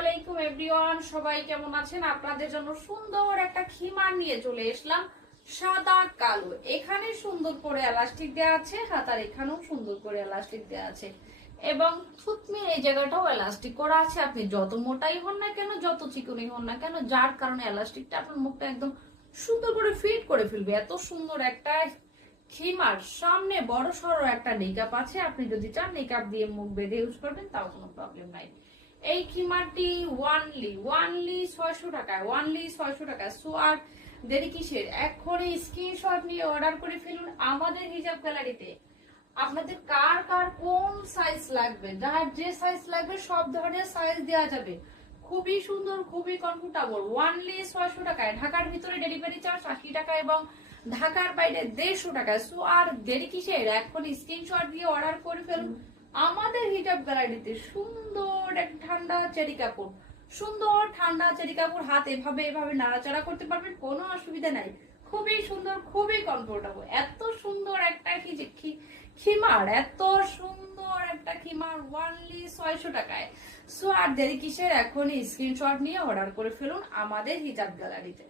আলাইকুম এভরিওয়ান, সবাই কেমন আছেন? আপনাদের জন্য সুন্দর একটা খিমার নিয়ে চলে এসলাম, সাদা কালো। এখানে সুন্দর করে এলাস্টিক দেওয়া আছে, হাতার এখানেও সুন্দর করে এলাস্টিক দেওয়া আছে এবং থুতনির এই জায়গাটাও এলাস্টিক করা আছে। আপনি যত মোটাই হন না কেন, যত চিকনই হন না কেন, যার কারণে এলাস্টিকটা আপনার মুখটা একদম সুন্দর করে ফিট করে ফেলবে। এত সুন্দর একটা খিমার, সামনে বড় সড়ো একটা নিকাপ আছে। আপনি যদি চান নিকাপ দিয়ে মুখ বেঁধে ইউজ করবেন, তাও কোনো প্রবলেম নাই। এই খিমারটি ওয়ানলি 600 টাকায়, ওয়ানলি 600 টাকায়। সো আর দেরি কিসের, এখনই স্ক্রিনশট নিয়ে অর্ডার করে ফেলুন আমাদের হিজাব গ্যালারিতে। আপনাদের কার কার কোন সাইজ লাগবে, যার যে সাইজ লাগবে সব ধরনের সাইজ দেওয়া যাবে। খুবই সুন্দর, খুবই কমফোর্টেবল, ওয়ানলি 600 টাকায়। ঢাকার ভিতরে ডেলিভারি চার্জ 80 টাকা এবং ঢাকার বাইরে 150 টাকায়। সো আর দেরি কিসের, এখন স্ক্রিনশট দিয়ে অর্ডার করে ফেলুন আমাদের হিজাব গ্যালারিতে। সুন্দর এক ঠান্ডা চেরি কাপড়, সুন্দর ঠান্ডা চেরি কাপড়। হাত এভাবে এভাবে নাড়াচাড়া করতে পারবেন, কোনো অসুবিধা নাই। খুবই সুন্দর, খুবই কমফোর্টেবল। এত সুন্দর একটা খিমার, এত সুন্দর একটা খিমার ওয়ানলি 600 টাকায়। সো আর দেরি কিসের, এখনই স্ক্রিনশট নিয়ে অর্ডার করে ফেলুন আমাদের হিজাব গ্যালারিতে।